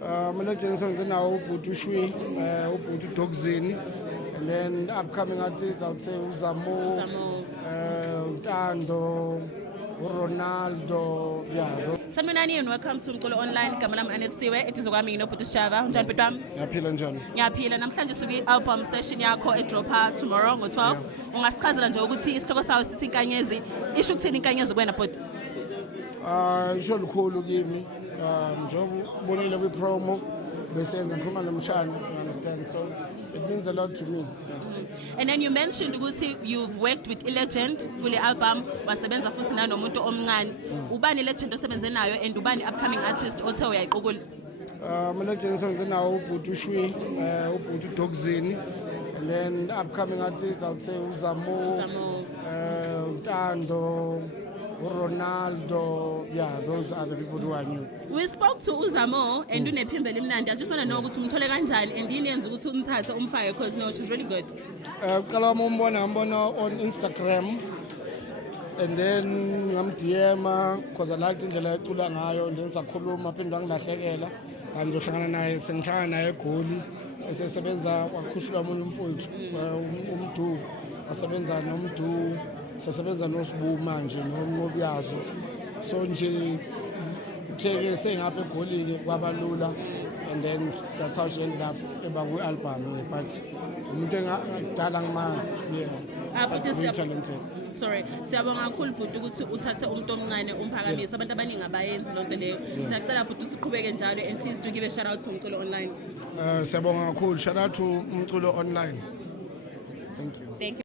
Legends songs now Ubhuti Shwi, Ubhuti Dogzini, and then upcoming artists I would say Uzamo, Tando, Ronaldo, yeah. Sanibonani and welcome to Umculo Online. Gama lami Anethiwe etizogwami ngino Bhuti Sishava. Unjani bhuti wami? Ngiyaphila njani? Ngiyaphila. Namhlanje sibe album session yakho edropha tomorrow ngo-12. Ungasichazela nje ukuthi isihloko sawo sithi inkanyezi. Isho ukuthini inkanyezi kuwena bhuti? Isho lukhulu kimi. Njengoba ubonile kwi-promo besenza ngikhuluma nomshana, you understand, so it means a lot to me. And then you mentioned ukuthi you've worked with iLegend kule album, wasebenza futhi nanomuntu omncane. Ubani iLegend osebenze nayo and ubani upcoming artist othe uyayiqukula? Legends songs now Ubhuti Shwi, Ubhuti Dogzini, and then upcoming artists I would say Uzamo, Tando, Ronaldo, yeah, those are the people who I knew. We spoke to Uzamo and unephimbo elimnandi. I just want to know ukuthi umthole kanjani and yini yenza ukuthi umthathe umfake because no, she's really good. Qala ngambona on Instagram, and then ngam-DM because I liked indlela ecula ngayo, and then sakhuluma phinde wangilahlekela kanti uhlangana naye sengihlangana naye eGoli esesebenza wakhushula omunye umfowethu umdu wasebenza nomdu sasebenza noSibu manje noNqobiyazo, so nje utheke sengapha eGoli-ke kwabalula, and then that's how she ended up kwi-album, but umuntu engakudala ngimazi, yeah, but very talented. Sorry, siyabonga kakhulu bhuti ukuthi uthathe umuntu omncane umphakamise. Abantu abaningi abayenzi lonto leyo. Siyacela bhuti ukuthi uqhubeke njalo and please do give a shout out to Umculo Online. Siyabonga kakhulu, shout out to Umculo Online.